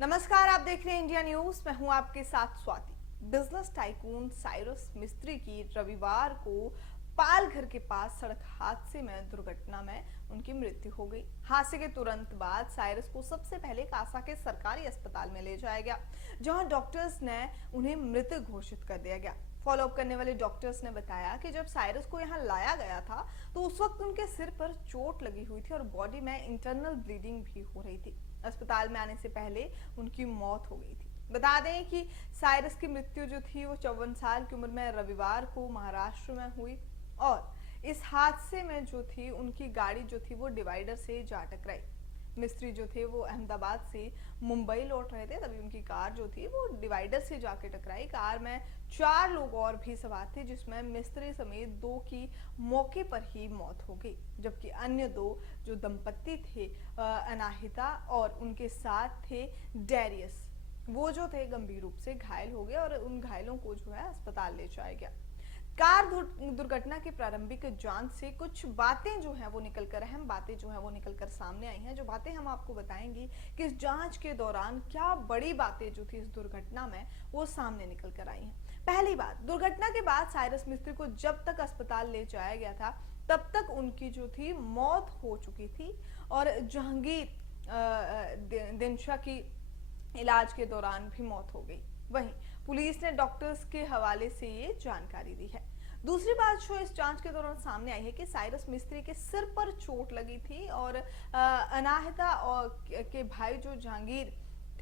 नमस्कार, आप देख रहे हैं इंडिया न्यूज। मैं हूं आपके साथ स्वाति। बिजनेस टाइकून साइरस मिस्त्री की रविवार को पालघर के पास सड़क हादसे में दुर्घटना में उनकी मृत्यु हो गई। हादसे के तुरंत बाद साइरस को सबसे पहले कासा के सरकारी अस्पताल में ले जाया गया, जहां डॉक्टर्स ने उन्हें मृत घोषित कर दिया गया। फॉलोअप करने वाले डॉक्टर्स ने बताया कि जब साइरस को यहां लाया गया था तो उस वक्त उनके सिर पर चोट लगी हुई थी और बॉडी में इंटरनल ब्लीडिंग भी हो रही थी। अस्पताल में आने से पहले उनकी मौत हो गई थी। बता दें कि साइरस की मृत्यु जो थी वो 54 साल की उम्र में रविवार को महाराष्ट्र में हुई और इस हादसे में जो थी उनकी गाड़ी जो थी वो डिवाइडर से जा टकराई। मिस्त्री जो थे वो अहमदाबाद से मुंबई लौट रहे थे, तभी उनकी कार जो थी वो डिवाइडर से जाके टकराई। कार में 4 लोग और भी सवार थे, जिसमें मिस्त्री समेत 2 की मौके पर ही मौत हो गई, जबकि अन्य 2 जो दंपत्ति थे अनाहिता और उनके साथ थे डैरियस, वो जो थे गंभीर रूप से घायल हो गए और उन घायलों को जो है अस्पताल ले जाया गया। कार दुर्घटना की प्रारंभिक जांच से कुछ बातें जो हैं वो निकलकर अहम बातें जो हैं वो निकलकर सामने आई हैं, जो बातें हम आपको बताएंगी कि इस जांच के दौरान क्या बड़ी बातें जो थी इस दुर्घटना में वो सामने निकल कर आई हैं। पहली बात, दुर्घटना के बाद साइरस मिस्त्री को जब तक अस्पताल ले जाया गया था तब तक उनकी जो थी मौत हो चुकी थी और जहांगीर दिनशा की इलाज के दौरान भी मौत हो गई। वहीं पुलिस ने डॉक्टर्स के हवाले से ये जानकारी दी है। दूसरी बात जो इस जांच के दौरान सामने आई है कि साइरस मिस्त्री के सिर पर चोट लगी थी और अनाहिता और के भाई जो जहांगीर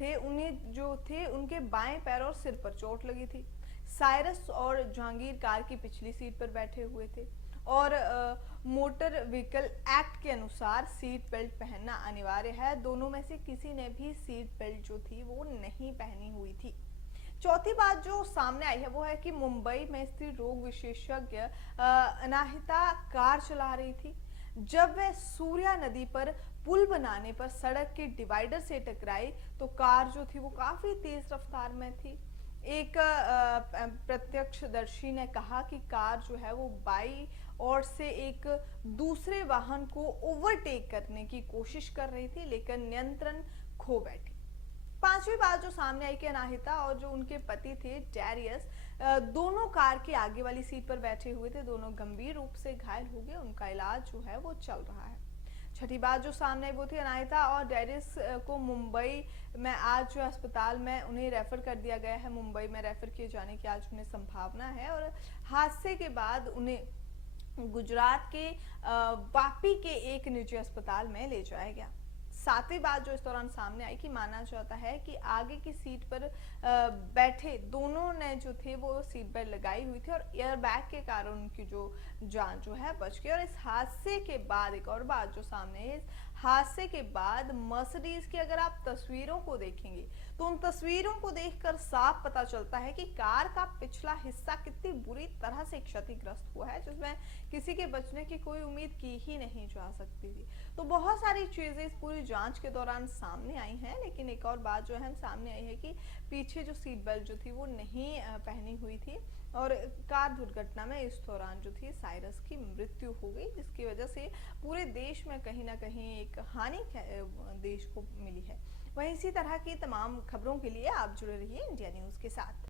थे उन्हें जो थे उनके बाएं पैर और सिर पर चोट लगी थी। साइरस और जहांगीर कार की पिछली सीट पर बैठे हुए थे और मोटर व्हीकल एक्ट के अनुसार सीट बेल्ट पहनना अनिवार्य है। दोनों में से किसी ने भी सीट बेल्ट जो थी वो नहीं पहनी हुई थी। चौथी बात जो सामने आई है वो है कि मुंबई में स्थित रोग विशेषज्ञ अनाहिता कार चला रही थी। जब वह सूर्या नदी पर पुल बनाने पर सड़क के डिवाइडर से टकराई तो कार जो थी वो काफी तेज रफ्तार में थी। एक प्रत्यक्षदर्शी ने कहा कि कार जो है वो बाई ओर से एक दूसरे वाहन को ओवरटेक करने की कोशिश कर रही थी, लेकिन नियंत्रण खो बैठी। पांचवी बात जो सामने आई कि अनाहिता और जो उनके पति थे डैरियस दोनों कार के आगे वाली सीट पर बैठे हुए थे। दोनों गंभीर रूप से घायल हो गए, उनका इलाज जो है वो चल रहा है। छठी बात जो सामने आई वो थी अनाहिता और डैरियस को मुंबई में आज जो अस्पताल में उन्हें रेफर कर दिया गया है। मुंबई में रेफर किए जाने की आज उन्हें संभावना है और हादसे के बाद उन्हें गुजरात के वापी के एक निजी अस्पताल में ले जाया गया। सातवीं बात जो इस दौरान सामने आई कि माना जाता है कि आगे की सीट पर बैठे दोनों ने जो थे वो सीट बेल्ट लगाई हुई थी और एयर बैग के कारण उनकी जो जान जो है बच गई। और इस हादसे के बाद एक और बात जो सामने है, इस हादसे के बाद मर्सिडीज की अगर आप तस्वीरों को देखेंगे तो उन तस्वीरों को देखकर साफ पता चलता है कि कार का पिछला हिस्सा कितनी बुरी तरह से क्षतिग्रस्त हुआ है, जिसमें किसी के बचने की कोई उम्मीद की ही नहीं जा सकती थी। तो बहुत सारी चीजें इस पूरी जांच के दौरान सामने आई हैं, लेकिन एक और बात जो है सामने आई है कि पीछे जो सीट बेल्ट जो थी वो नहीं पहनी हुई थी और कार दुर्घटना में इस दौरान जो थी साइरस की मृत्यु हो गई, जिसकी वजह से पूरे देश में कहीं ना कहीं एक हानि देश को मिली है। वहीं इसी तरह की तमाम खबरों के लिए आप जुड़े रहिए इंडिया न्यूज के साथ।